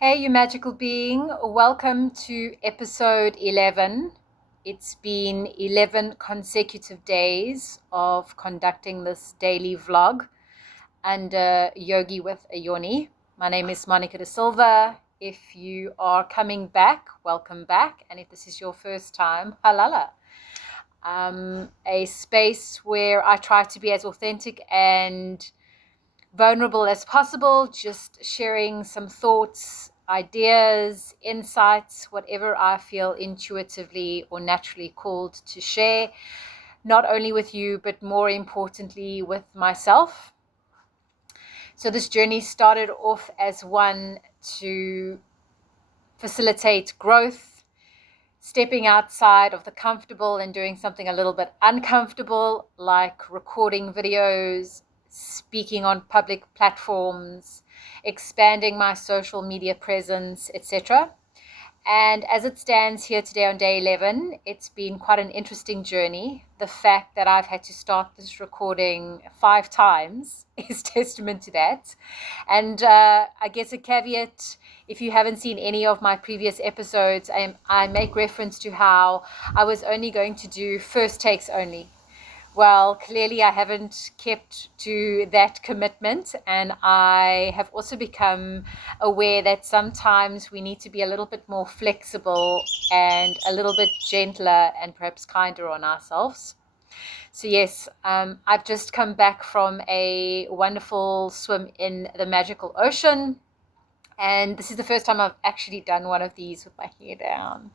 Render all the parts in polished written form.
Hey, you magical being. Welcome to episode 11. It's been 11 consecutive days of conducting this daily vlog under Yogi with a Yoni. My name is Monica de Silva. If you are coming back, welcome back. And if this is your first time, halala. A space where I try to be as authentic and vulnerable as possible, just sharing some thoughts, ideas, insights, whatever I feel intuitively or naturally called to share, not only with you, but more importantly, with myself. So, this journey started off as one to facilitate growth, stepping outside of the comfortable and doing something a little bit uncomfortable, like recording videos, speaking on public platforms, expanding my social media presence, etc. And as it stands here today on day 11, it's been quite an interesting journey. The fact that I've had to start this recording 5 times is testament to that. And I guess a caveat, if you haven't seen any of my previous episodes, I make reference to how I was only going to do first takes only. Well, clearly I haven't kept to that commitment, and I have also become aware that sometimes we need to be a little bit more flexible and a little bit gentler and perhaps kinder on ourselves. So yes, I've just come back from a wonderful swim in the magical ocean, and this is the first time I've actually done one of these with my hair down.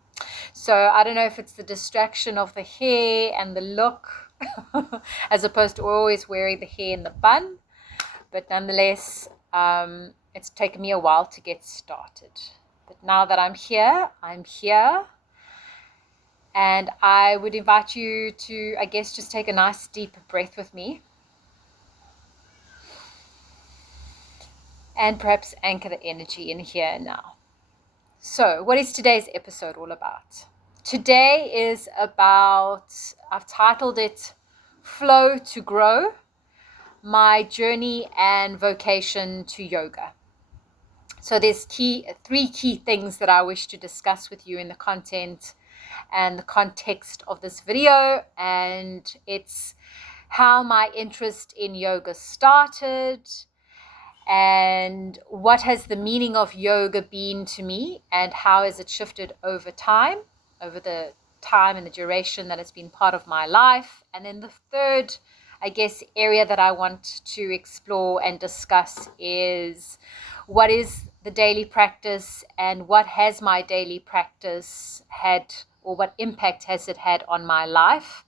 So I don't know if it's the distraction of the hair and the look, as opposed to always wearing the hair in the bun. But nonetheless, it's taken me a while to get started. But now that I'm here. And I would invite you to, I guess, just take a nice deep breath with me. And perhaps anchor the energy in here and now. So, what is today's episode all about? Today is about, I've titled it Flow to Grow, My Journey and Vocation to Yoga. So there's 3 key things that I wish to discuss with you in the content and the context of this video. And it's how my interest in yoga started, and what has the meaning of yoga been to me, and how has it shifted over time, over the time and the duration that it's been part of my life. And then the third, I guess, area that I want to explore and discuss is what is the daily practice, and what has my daily practice had, or what impact has it had on my life,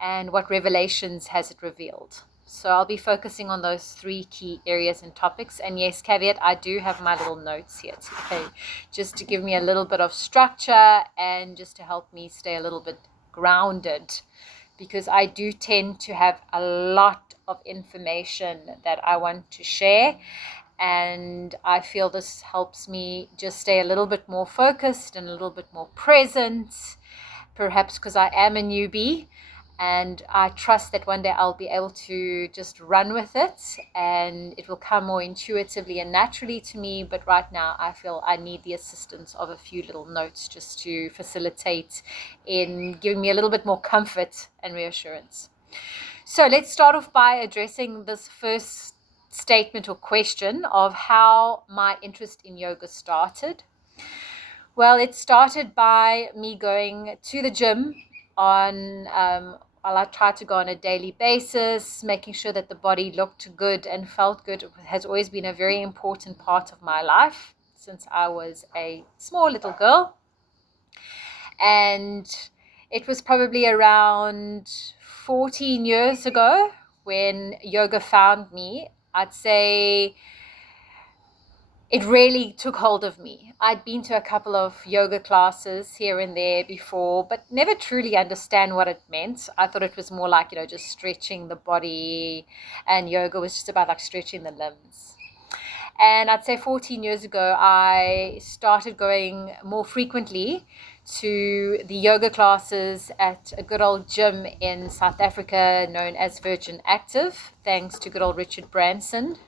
and what revelations has it revealed. So I'll be focusing on those 3 key areas and topics. And yes, caveat, I do have my little notes here today, just to give me a little bit of structure and just to help me stay a little bit grounded, because I do tend to have a lot of information that I want to share. And I feel this helps me just stay a little bit more focused and a little bit more present, perhaps because I am a newbie. And I trust that one day I'll be able to just run with it, and it will come more intuitively and naturally to me. But right now I feel I need the assistance of a few little notes just to facilitate in giving me a little bit more comfort and reassurance. So let's start off by addressing this first statement or question of how my interest in yoga started. Well, it started by me going to the gym I try to go on a daily basis, making sure that the body looked good and felt good. It has always been a very important part of my life since I was a small little girl. And it was probably around 14 years ago when yoga found me. I'd say it really took hold of me. I'd been to a couple of yoga classes here and there before, but never truly understand what it meant. I thought it was more like, just stretching the body, and yoga was just about like stretching the limbs. And I'd say 14 years ago, I started going more frequently to the yoga classes at a good old gym in South Africa known as Virgin Active, thanks to good old Richard Branson,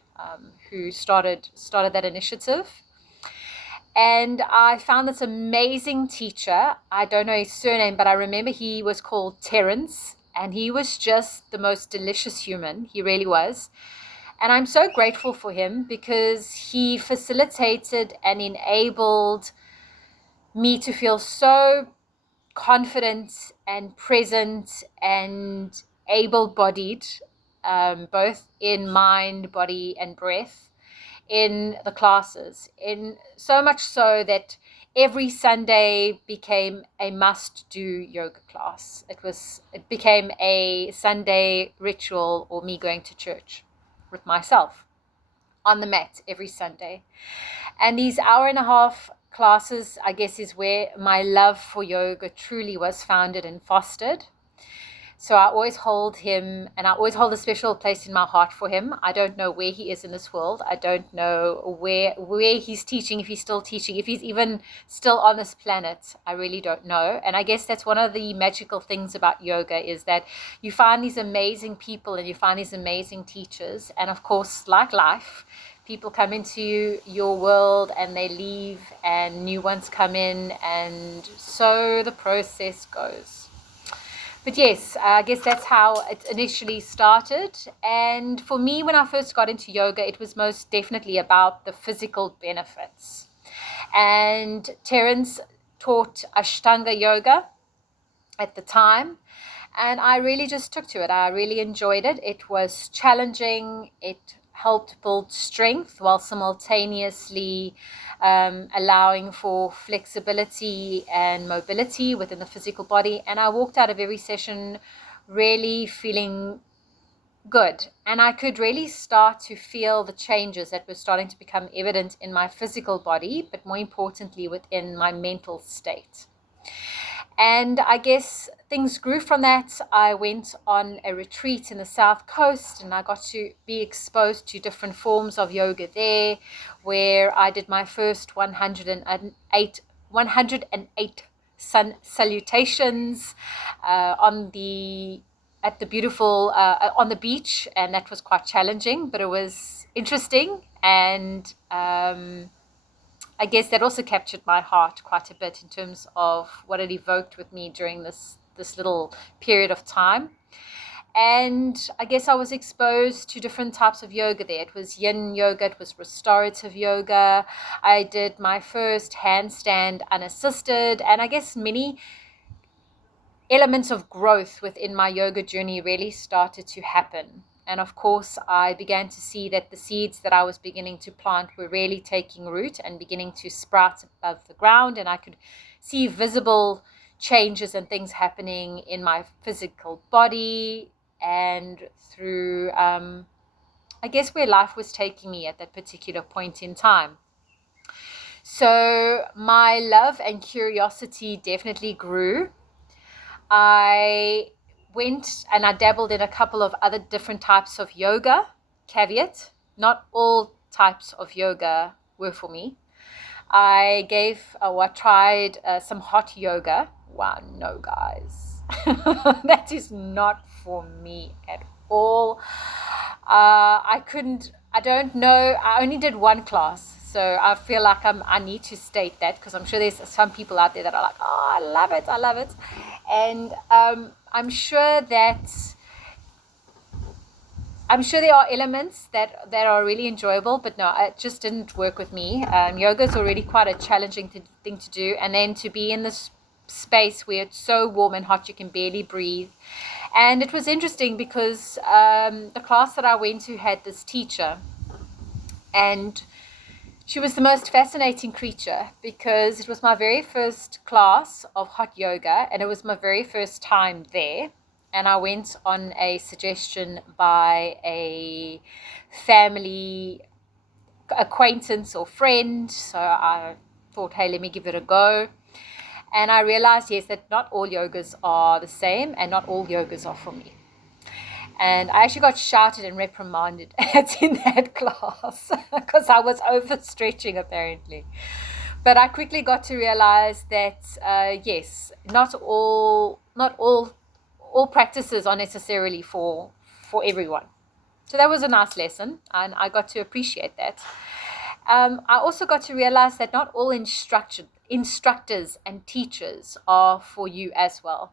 who started that initiative. And I found this amazing teacher. I don't know his surname, but I remember he was called Terence, and he was just the most delicious human. He really was. And I'm so grateful for him because he facilitated and enabled me to feel so confident and present and able-bodied, both in mind, body, and breath in the classes. In so much so that every Sunday became a must-do yoga class. It became a Sunday ritual, or me going to church with myself on the mat every Sunday. And these hour and a half classes, I guess, is where my love for yoga truly was founded and fostered. So I always hold him, and I always hold a special place in my heart for him. I don't know where he is in this world. I don't know where he's teaching, if he's still teaching, if he's even still on this planet. I really don't know. And I guess that's one of the magical things about yoga, is that you find these amazing people and you find these amazing teachers. And of course, like life, people come into your world and they leave, and new ones come in, and so the process goes. But yes, I guess that's how it initially started. And for me, when I first got into yoga, it was most definitely about the physical benefits. And Terence taught Ashtanga yoga at the time, and I really just took to it. I really enjoyed it. It was challenging. It helped build strength while simultaneously allowing for flexibility and mobility within the physical body. And I walked out of every session really feeling good. And I could really start to feel the changes that were starting to become evident in my physical body, but more importantly within my mental state. And I guess things grew from that. I went on a retreat in the South Coast, and I got to be exposed to different forms of yoga there, where I did my first 108 sun salutations on the beach, and that was quite challenging, but it was interesting. And I guess that also captured my heart quite a bit in terms of what it evoked with me during this little period of time. And I guess I was exposed to different types of yoga there. It was yin yoga, it was restorative yoga. I did my first handstand unassisted, and I guess many elements of growth within my yoga journey really started to happen. And of course, I began to see that the seeds that I was beginning to plant were really taking root and beginning to sprout above the ground. And I could see visible changes and things happening in my physical body and through, I guess, where life was taking me at that particular point in time. So my love and curiosity definitely grew. I went and I dabbled in a couple of other different types of yoga. Caveat, not all types of yoga were for me. I tried some hot yoga. Wow, no, guys. That is not for me at all. I don't know. I only did one class. So I feel like I need to state that, because I'm sure there's some people out there that are like, oh, I love it. And I'm sure there are elements that are really enjoyable, but no, it just didn't work with me. Yoga is already quite a challenging thing to do, and then to be in this space where it's so warm and hot you can barely breathe. And it was interesting because the class that I went to had this teacher, and she was the most fascinating creature, because it was my very first class of hot yoga, and it was my very first time there. And I went on a suggestion by a family acquaintance or friend. So I thought, hey, let me give it a go. And I realized, yes, that not all yogas are the same, and not all yogas are for me. And I actually got shouted and reprimanded in that class because I was overstretching, apparently. But I quickly got to realize that, yes, not all practices are necessarily for everyone. So that was a nice lesson, and I got to appreciate that. I also got to realize that not all instructors and teachers are for you as well.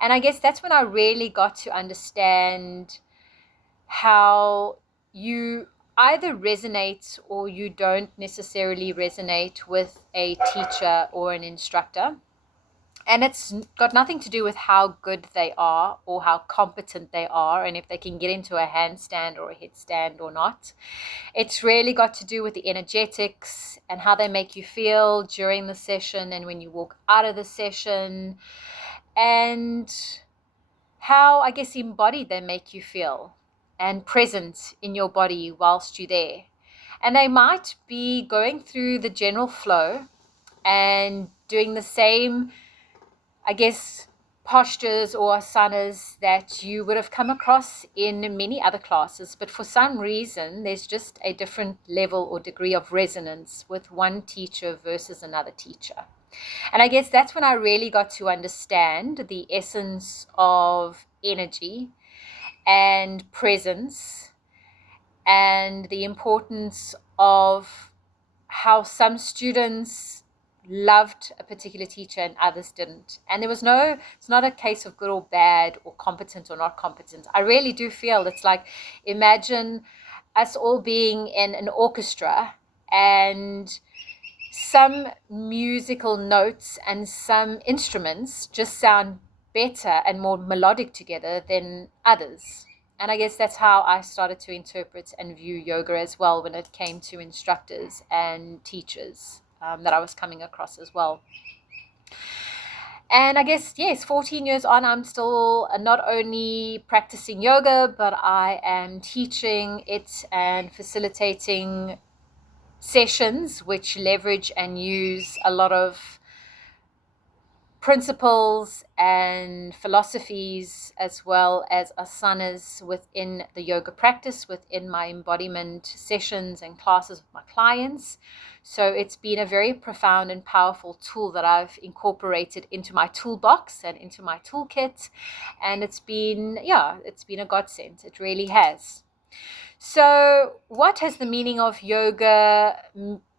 And I guess that's when I really got to understand how you either resonate or you don't necessarily resonate with a teacher or an instructor. And it's got nothing to do with how good they are or how competent they are and if they can get into a handstand or a headstand or not. It's really got to do with the energetics and how they make you feel during the session and when you walk out of the session, and how, I guess, embodied they make you feel and present in your body whilst you're there. And they might be going through the general flow and doing the same, I guess, postures or asanas that you would have come across in many other classes, but for some reason there's just a different level or degree of resonance with one teacher versus another teacher. And I guess that's when I really got to understand the essence of energy and presence and the importance of how some students loved a particular teacher and others didn't. And it's not a case of good or bad or competent or not competent. I really do feel it's like, imagine us all being in an orchestra and some musical notes and some instruments just sound better and more melodic together than others. And I guess that's how I started to interpret and view yoga as well when it came to instructors and teachers that I was coming across as well. And I guess, yes, 14 years on, I'm still not only practicing yoga, but I am teaching it and facilitating sessions which leverage and use a lot of principles and philosophies as well as asanas within the yoga practice, within my embodiment sessions and classes with my clients. So it's been a very profound and powerful tool that I've incorporated into my toolbox and into my toolkit. And it's been a godsend. It really has. So what has the meaning of yoga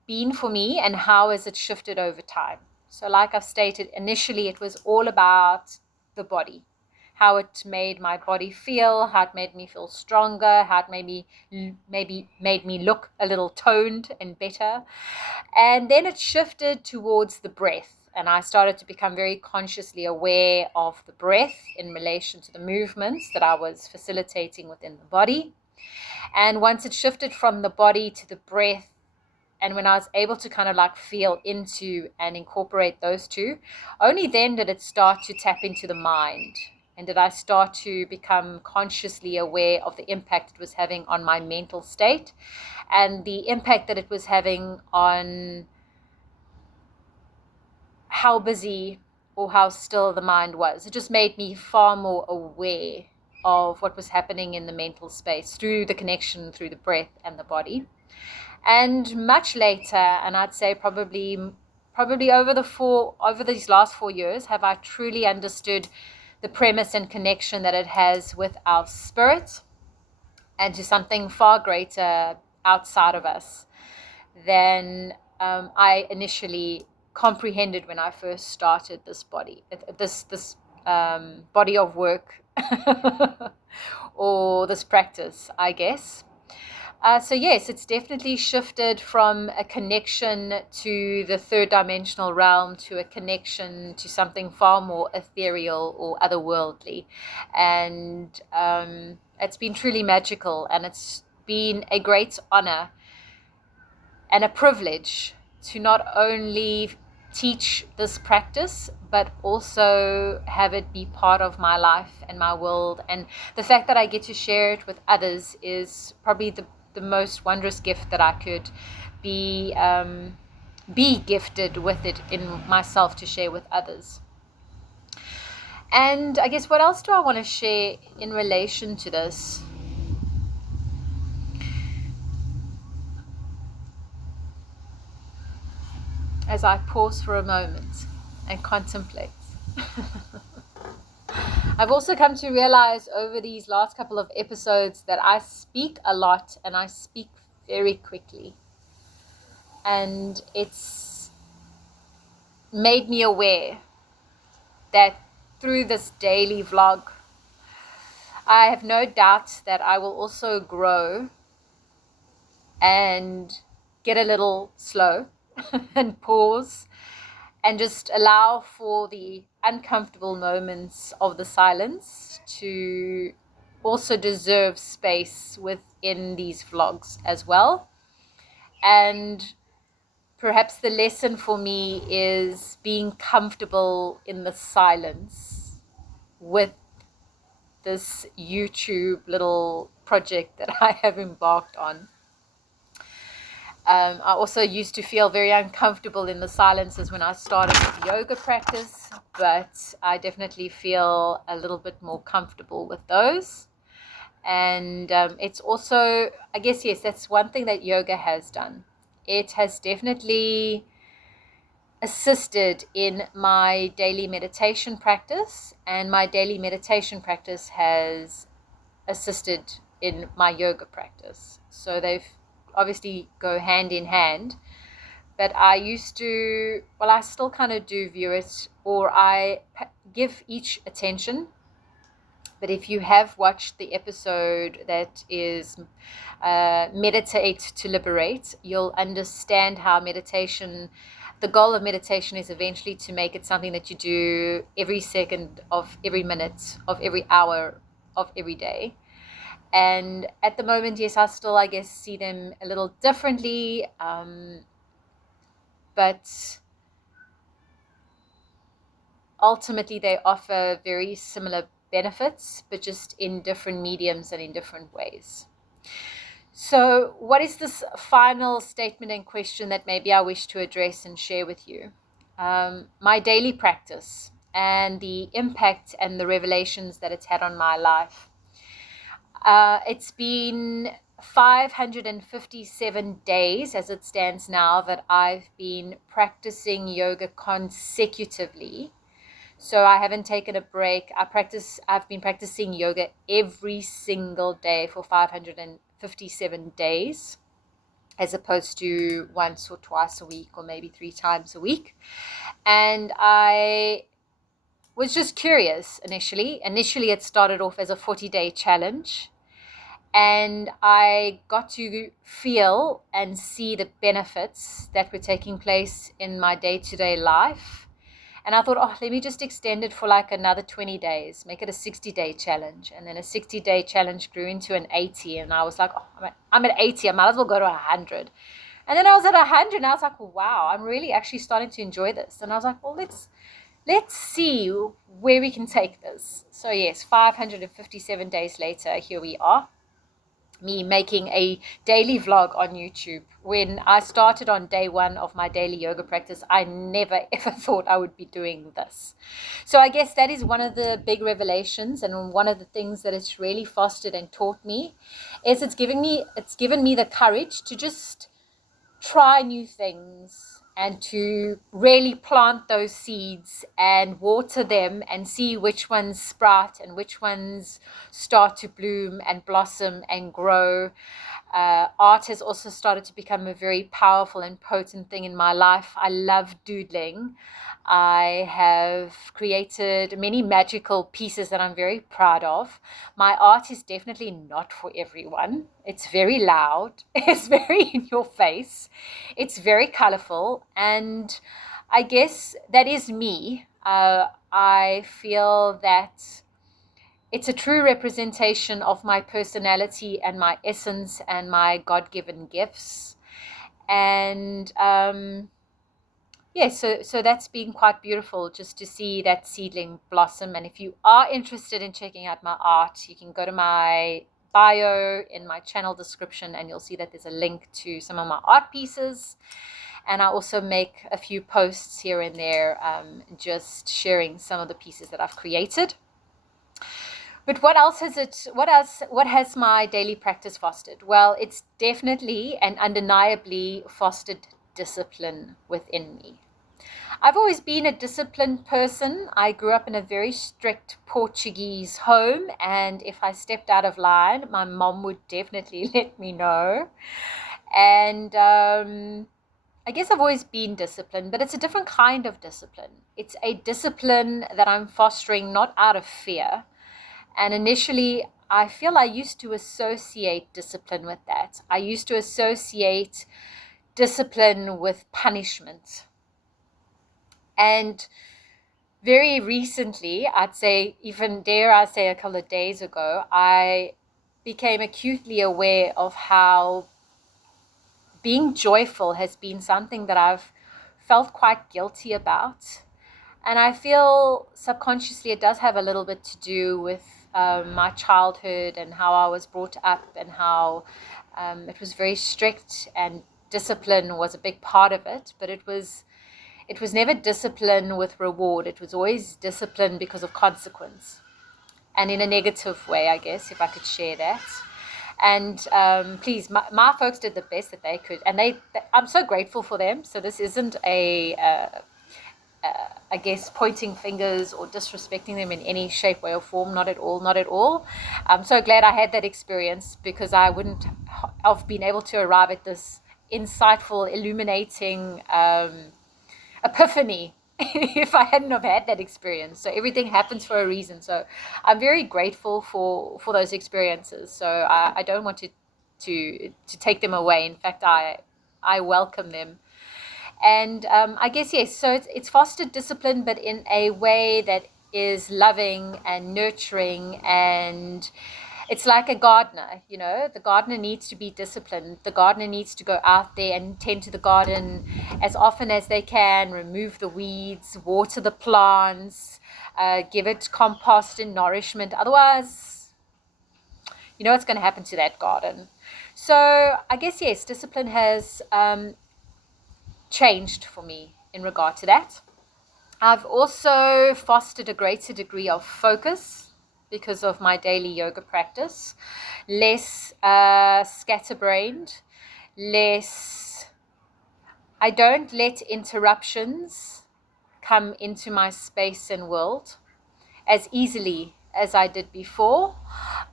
been for me and how has it shifted over time? So like I've stated, initially it was all about the body, how it made my body feel, how it made me feel stronger, how it maybe made me look a little toned and better. And then it shifted towards the breath. And I started to become very consciously aware of the breath in relation to the movements that I was facilitating within the body. And once it shifted from the body to the breath, and when I was able to kind of like feel into and incorporate those two, only then did it start to tap into the mind. And did I start to become consciously aware of the impact it was having on my mental state and the impact that it was having on how busy or how still the mind was. It just made me far more aware of what was happening in the mental space through the connection through the breath and the body. And much later, and I'd say probably over these last 4 years, have I truly understood the premise and connection that it has with our spirit and to something far greater outside of us than I initially comprehended when I first started this body of work or this practice, I guess. So yes, it's definitely shifted from a connection to the third dimensional realm to a connection to something far more ethereal or otherworldly. And it's been truly magical, and it's been a great honor and a privilege to not only teach this practice, but also have it be part of my life and my world. And the fact that I get to share it with others is probably the most wondrous gift that I could be gifted with it in myself to share with others. And I guess what else do I want to share in relation to this? As I pause for a moment and contemplate. I've also come to realize over these last couple of episodes that I speak a lot and I speak very quickly. and it's made me aware that through this daily vlog, I have no doubt that I will also grow and get a little slow and pause and just allow for the uncomfortable moments of the silence to also deserve space within these vlogs as well. And perhaps the lesson for me is being comfortable in the silence with this YouTube little project that I have embarked on. I also used to feel very uncomfortable in the silences when I started with yoga practice, but I definitely feel a little bit more comfortable with those. And it's also, I guess, yes, that's one thing that yoga has done. It has definitely assisted in my daily meditation practice, and my daily meditation practice has assisted in my yoga practice. So they've obviously go hand in hand. But I used to, well, I still kind of do view it, or I give each attention. But if you have watched the episode that is Meditate to Liberate, you'll understand how meditation, the goal of meditation is eventually to make it something that you do every second of every minute of every hour of every day. And at the moment, yes, I still, I guess, see them a little differently. But ultimately, they offer very similar benefits, but just in different mediums and in different ways. So, what is this final statement and question that maybe I wish to address and share with you? My daily practice and the impact and the revelations that it's had on my life. It's been 557 days as it stands now that I've been practicing yoga consecutively. So I haven't taken a break. I've been practicing yoga every single day for 557 days, as opposed to once or twice a week or maybe 3 times a week. And I was just curious initially. Initially, it started off as a 40-day challenge. And I got to feel and see the benefits that were taking place in my day-to-day life. And I thought, oh, let me just extend it for like another 20 days, make it a 60-day challenge. And then a 60-day challenge grew into an 80. And I was like, oh, I'm at 80. I might as well go to 100. And then I was at 100 and I was like, wow, I'm really actually starting to enjoy this. And I was like, well, let's see where we can take this. So yes, 557 days later, here we are. Me making a daily vlog on YouTube. When I started on day 1 of my daily yoga practice, I never ever thought I would be doing this. So I guess that is one of the big revelations, and one of the things that it's really fostered and taught me is it's given me the courage to just try new things and to really plant those seeds and water them and see which ones sprout and which ones start to bloom and blossom and grow. Art has also started to become a very powerful and potent thing in my life. I love doodling. I have created many magical pieces that I'm very proud of. My art is definitely not for everyone. It's very loud. It's very in your face. It's very colorful. And I guess that is me. I feel that it's a true representation of my personality and my essence and my God-given gifts. And so that's been quite beautiful just to see that seedling blossom. And if you are interested in checking out my art, you can go to my bio in my channel description and you'll see that there's a link to some of my art pieces. And I also make a few posts here and there, just sharing some of the pieces that I've created. But what has my daily practice fostered? Well, it's definitely and undeniably fostered discipline within me. I've always been a disciplined person. I grew up in a very strict Portuguese home, and if I stepped out of line, my mom would definitely let me know. And I guess I've always been disciplined, but it's a different kind of discipline. It's a discipline that I'm fostering not out of fear. And initially, I feel I used to associate discipline with that. I used to associate discipline with punishment. And very recently, I'd say, even dare I say a couple of days ago, I became acutely aware of how being joyful has been something that I've felt quite guilty about. And I feel subconsciously it does have a little bit to do with my childhood and how I was brought up, and how it was very strict, and discipline was a big part of it. But it was never discipline with reward. It was always discipline because of consequence, and in a negative way, I guess, if I could share that. And please, my folks did the best that they could, and I'm so grateful for them. So this isn't I guess, pointing fingers or disrespecting them in any shape, way, or form. Not at all, not at all. I'm so glad I had that experience, because I wouldn't have been able to arrive at this insightful, illuminating epiphany if I hadn't have had that experience. So everything happens for a reason. So I'm very grateful for those experiences. So I don't want to take them away. In fact, I welcome them. And I guess, yes, so it's fostered discipline, but in a way that is loving and nurturing. And it's like a gardener, the gardener needs to be disciplined. The gardener needs to go out there and tend to the garden as often as they can, remove the weeds, water the plants, give it compost and nourishment. Otherwise, what's going to happen to that garden. So I guess, yes, discipline has changed for me in regard to that. I've also fostered a greater degree of focus because of my daily yoga practice. Less scatterbrained, I don't let interruptions come into my space and world as easily as I did before.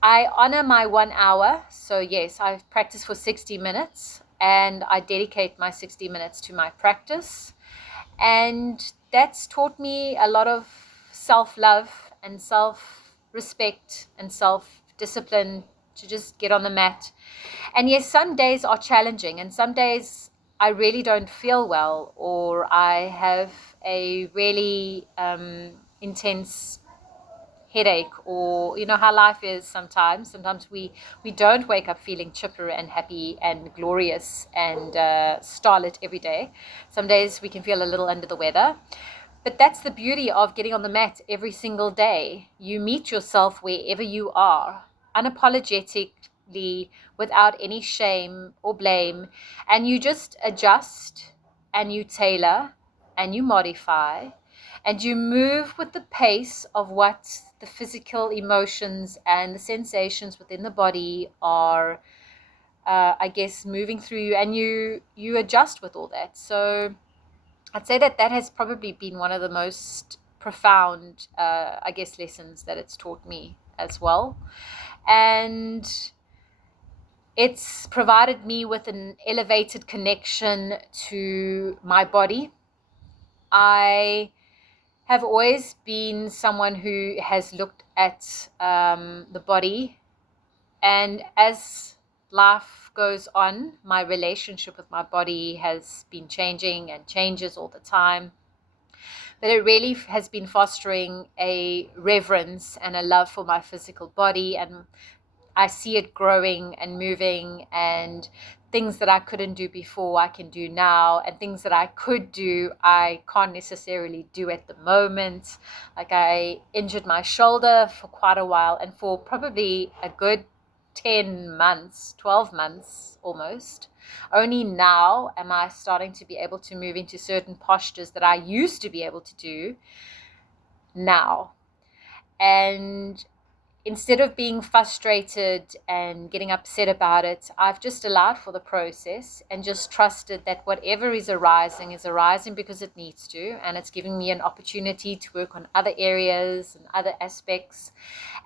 I honor my 1 hour. So yes, I've practiced for 60 minutes. And I dedicate my 60 minutes to my practice. And that's taught me a lot of self-love and self-respect and self-discipline, to just get on the mat. And yes, some days are challenging, and some days I really don't feel well, or I have a really intense headache, or how life is sometimes. Sometimes we don't wake up feeling chipper and happy and glorious and starlit every day. Some days we can feel a little under the weather. But that's the beauty of getting on the mat every single day. You meet yourself wherever you are, unapologetically, without any shame or blame, and you just adjust, and you tailor, and you modify, and you move with the pace of what the physical emotions and the sensations within the body are, I guess, moving through you, and you adjust with all that. So I'd say that has probably been one of the most profound, I guess, lessons that it's taught me as well. And it's provided me with an elevated connection to my body. I have always been someone who has looked at the body, and as life goes on, my relationship with my body has been changing and changes all the time. But it really has been fostering a reverence and a love for my physical body, and I see it growing and moving, and things that I couldn't do before I can do now, and things that I could do I can't necessarily do at the moment. Like, I injured my shoulder for quite a while, and for probably a good 10 months, 12 months almost. Only now am I starting to be able to move into certain postures that I used to be able to do now. And instead of being frustrated and getting upset about it, I've just allowed for the process and just trusted that whatever is arising because it needs to, and it's giving me an opportunity to work on other areas and other aspects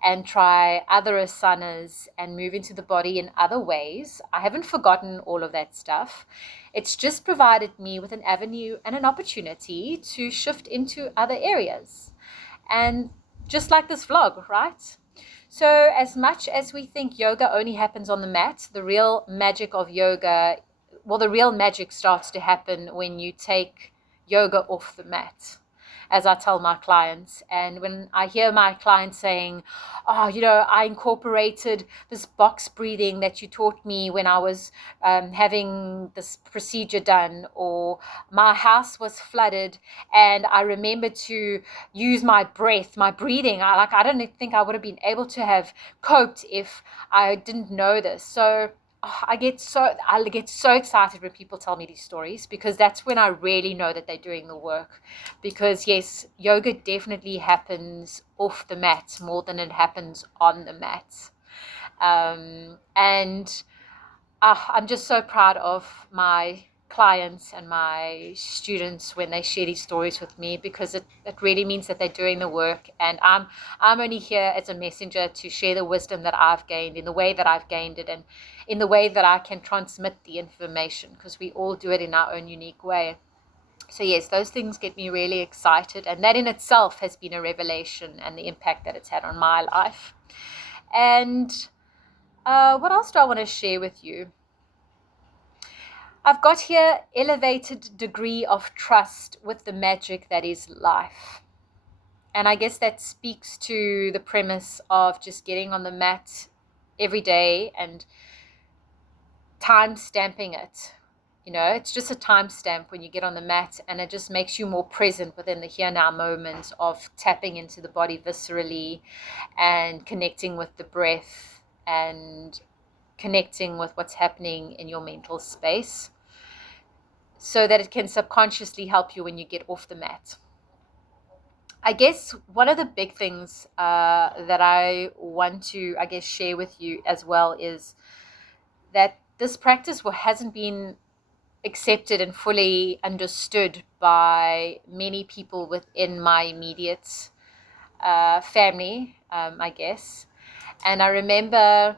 and try other asanas and move into the body in other ways. I haven't forgotten all of that stuff. It's just provided me with an avenue and an opportunity to shift into other areas. And just like this vlog, right? So as much as we think yoga only happens on the mat, the real magic of yoga, well, the real magic starts to happen when you take yoga off the mat, as I tell my clients. And when I hear my clients saying, oh, I incorporated this box breathing that you taught me when I was having this procedure done, or my house was flooded and I remembered to use my breath, my breathing. I don't think I would have been able to have coped if I didn't know this. So I get so excited when people tell me these stories, because that's when I really know that they're doing the work. Because yes, yoga definitely happens off the mat more than it happens on the mat. And I'm just so proud of my clients and my students when they share these stories with me, because it really means that they're doing the work. And I'm only here as a messenger to share the wisdom that I've gained in the way that I've gained it, and in the way that I can transmit the information, because we all do it in our own unique way. So yes, those things get me really excited, and that in itself has been a revelation, and the impact that it's had on my life. And what else do I want to share with you? I've got here elevated degree of trust with the magic that is life. And I guess that speaks to the premise of just getting on the mat every day and time stamping it. It's just a timestamp when you get on the mat, and it just makes you more present within the here now moment of tapping into the body viscerally and connecting with the breath and connecting with what's happening in your mental space, so that it can subconsciously help you when you get off the mat. I guess one of the big things that I want to, share with you as well is that this practice hasn't been accepted and fully understood by many people within my immediate family, I guess. And I remember,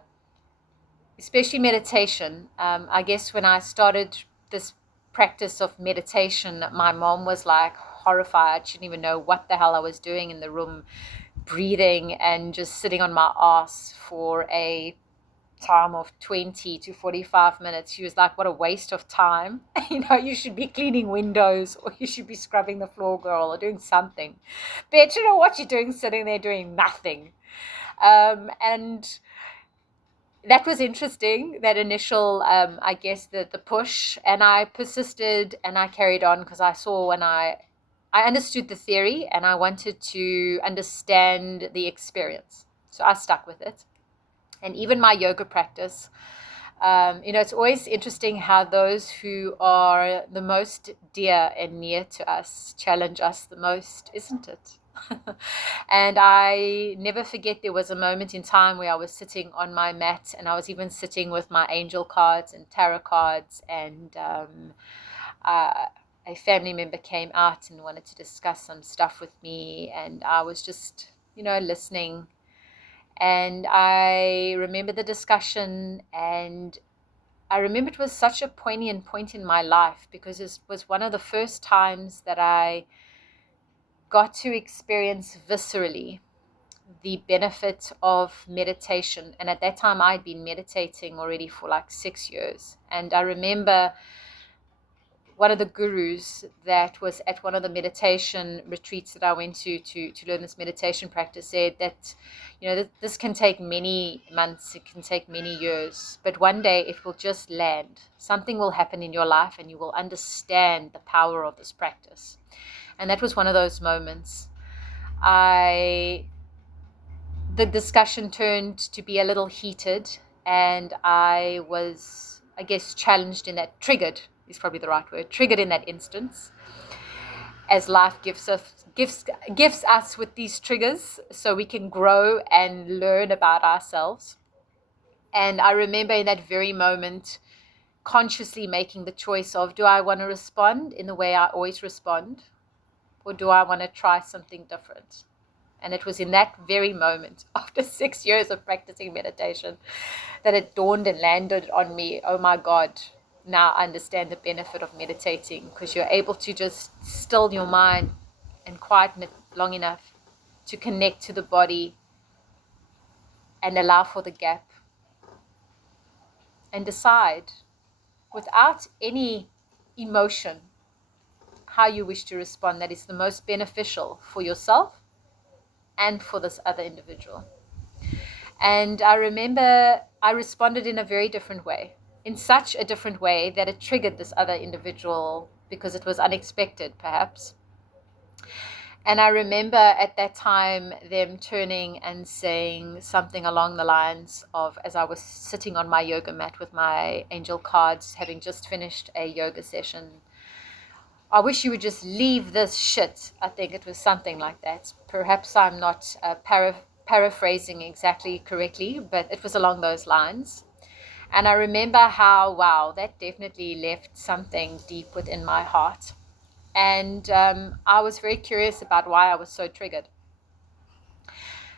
especially meditation, I guess when I started this practice of meditation, my mom was like horrified. She didn't even know what the hell I was doing in the room, breathing and just sitting on my ass for a time of 20 to 45 minutes. She was like, what a waste of time. You should be cleaning windows, or you should be scrubbing the floor, girl, or doing something. But you know what you're doing, sitting there doing nothing. And that was interesting, that initial, the push. And I persisted and I carried on, because I saw, when I understood the theory and I wanted to understand the experience. So I stuck with it. And even my yoga practice, it's always interesting how those who are the most dear and near to us challenge us the most, isn't it? And I never forget, there was a moment in time where I was sitting on my mat, and I was even sitting with my angel cards and tarot cards, and a family member came out and wanted to discuss some stuff with me, and I was just, listening. And I remember the discussion, and I remember it was such a poignant point in my life, because it was one of the first times that I got to experience viscerally the benefit of meditation. And at that time, I'd been meditating already for like 6 years. And I remember one of the gurus that was at one of the meditation retreats that I went to learn this meditation practice said that, this can take many months, it can take many years, but one day it will just land. Something will happen in your life and you will understand the power of this practice. And that was one of those moments. The discussion turned to be a little heated, and I was, challenged in that, triggered is probably the right word, triggered in that instance. as life gives us with these triggers so we can grow and learn about ourselves. And I remember in that very moment consciously making the choice of, do I want to respond in the way I always respond, or do I want to try something different? And it was in that very moment, after 6 years of practicing meditation, that it dawned and landed on me, oh my God, now I understand the benefit of meditating, because you're able to just still your mind and quieten it long enough to connect to the body and allow for the gap and decide without any emotion how you wish to respond that is the most beneficial for yourself and for this other individual. And I remember I responded in a very different way, in such a different way that it triggered this other individual because it was unexpected, perhaps. And I remember at that time them turning and saying something along the lines of, as I was sitting on my yoga mat with my angel cards, having just finished a yoga session, I wish you would just leave this shit. I think it was something like that. Perhaps I'm not paraphrasing exactly correctly, but it was along those lines. And I remember how, wow, that definitely left something deep within my heart. And I was very curious about why I was so triggered.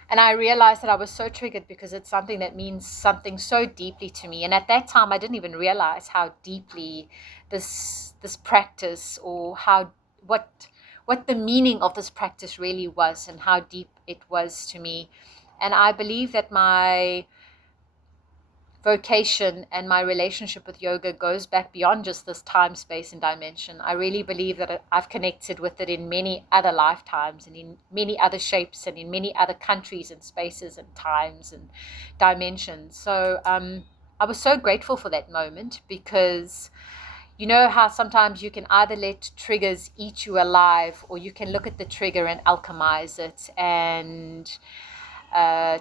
And I realized that I was so triggered because it's something that means something so deeply to me. And at that time, I didn't even realize how deeply this practice, or what the meaning of this practice really was, and how deep it was to me. And I believe that my vocation and my relationship with yoga goes back beyond just this time, space, and dimension. I really believe that I've connected with it in many other lifetimes and in many other shapes and in many other countries and spaces and times and dimensions. So I was so grateful for that moment, because you know how sometimes you can either let triggers eat you alive, or you can look at the trigger and alchemize it and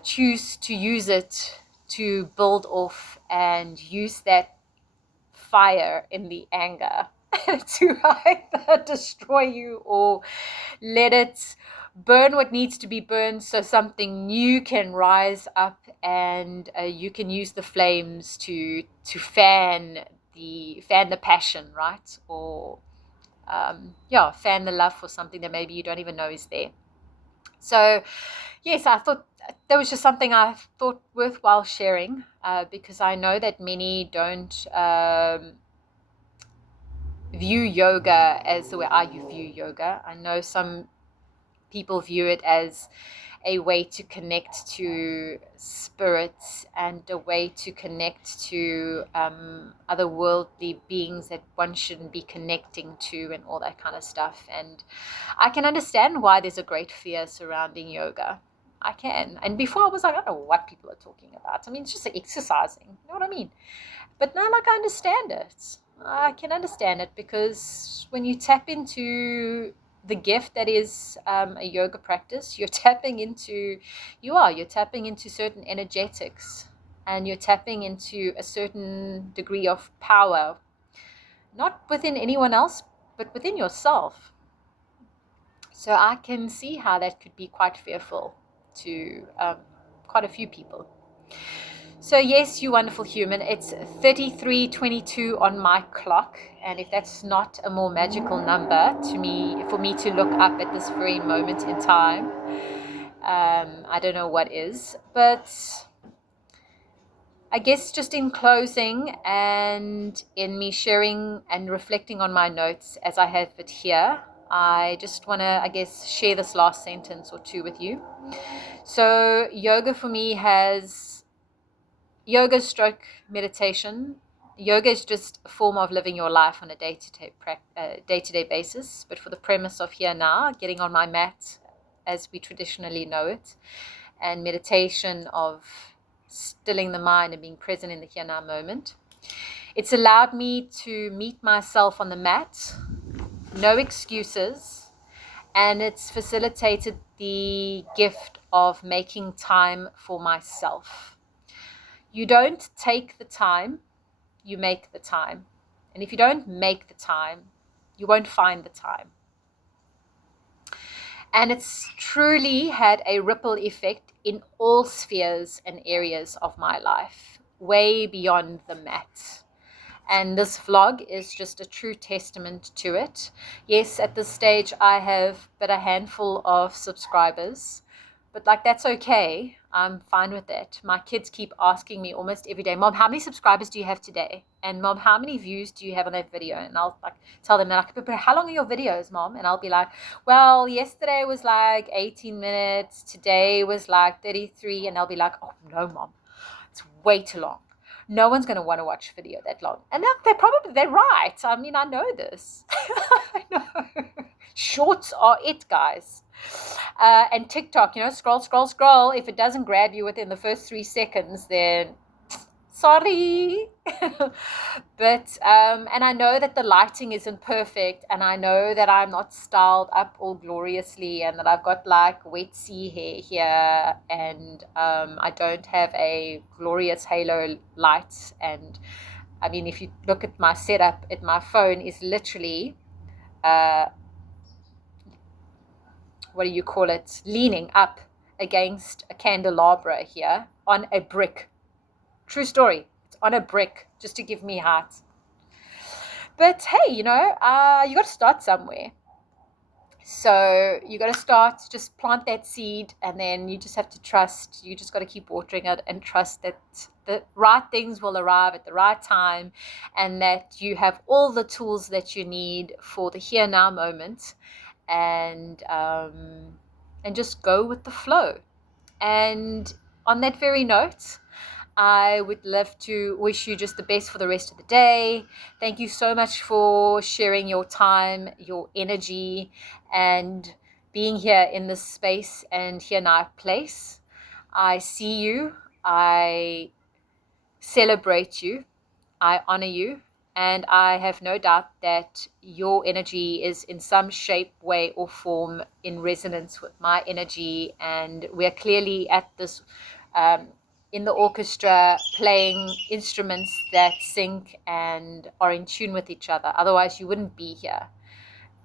choose to use it to build off and use that fire in the anger to either destroy you or let it burn what needs to be burned so something new can rise up, and you can use the flames to fan the passion, right? Or fan the love for something that maybe you don't even know is there. So yes, I thought that was just something I thought worthwhile sharing, because I know that many don't view yoga as the way I view yoga. I know some people view it as a way to connect to spirits and a way to connect to otherworldly beings that one shouldn't be connecting to, and all that kind of stuff. And I can understand why there's a great fear surrounding yoga. I can. And before I was like, I don't know what people are talking about. I mean, it's just like exercising. You know what I mean? But now, like, I understand it. I can understand it, because when you tap into the gift that is a yoga practice, you're tapping into certain energetics, and you're tapping into a certain degree of power, not within anyone else, but within yourself. So I can see how that could be quite fearful to quite a few people. So yes, you wonderful human, it's 33:22 on my clock, and if that's not a more magical number to me, for me to look up at this very moment in time, I don't know what is. But I guess just in closing, and in me sharing and reflecting on my notes as I have it here, I just want to, I guess, share this last sentence or two with you. So yoga for me has yoga stroke meditation. Yoga is just a form of living your life on a day-to-day basis. But for the premise of here now, getting on my mat as we traditionally know it, and meditation of stilling the mind and being present in the here now moment, it's allowed me to meet myself on the mat, no excuses, and it's facilitated the gift of making time for myself. You don't take the time, you make the time. And if you don't make the time, you won't find the time. And it's truly had a ripple effect in all spheres and areas of my life, way beyond the mat. And this vlog is just a true testament to it. Yes, at this stage, I have but a handful of subscribers, but like, that's okay. I'm fine with that. My kids keep asking me almost every day, Mom, how many subscribers do you have today? And Mom, how many views do you have on that video? And I'll like tell them, like, but how long are your videos, Mom? And I'll be like, well, yesterday was like 18 minutes. Today was like 33. And they'll be like, oh, no, Mom, it's way too long. No one's going to want to watch a video that long. And they're right. I mean, I know this. I know. Shorts are it, guys. And TikTok, scroll. If it doesn't grab you within the first 3 seconds, then sorry. But and I know that the lighting isn't perfect, and I know that I'm not styled up all gloriously, and that I've got like wet sea hair here, and I don't have a glorious halo light. And I mean, if you look at my setup, my phone is literally what do you call it, leaning up against a candelabra here on a brick. True story. It's on a brick, just to give me height. But hey, you got to start somewhere. So you got to start, just plant that seed, and then you just have to trust. You just got to keep watering it and trust that the right things will arrive at the right time, and that you have all the tools that you need for the here now moment, and just go with the flow. And on that very note, I would love to wish you just the best for the rest of the day. Thank you so much for sharing your time, your energy, and being here in this space and here now place. I see you. I celebrate you. I honor you. And I have no doubt that your energy is in some shape, way, or form in resonance with my energy. And we're clearly at this in the orchestra playing instruments that sync and are in tune with each other. Otherwise, you wouldn't be here.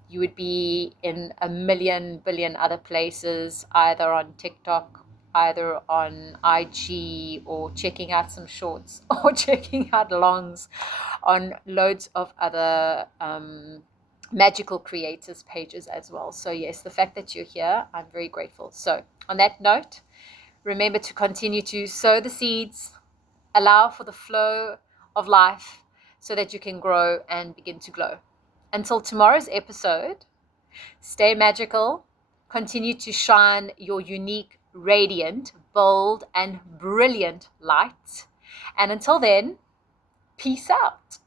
You would be in a million billion other places, either on TikTok, either on IG, or checking out some shorts, or checking out longs on loads of other magical creators pages as well. So yes, the fact that you're here, I'm very grateful. So on that note, remember to continue to sow the seeds, allow for the flow of life so that you can grow and begin to glow. Until tomorrow's episode, stay magical, continue to shine your unique, radiant, bold, and brilliant light. And until then, peace out.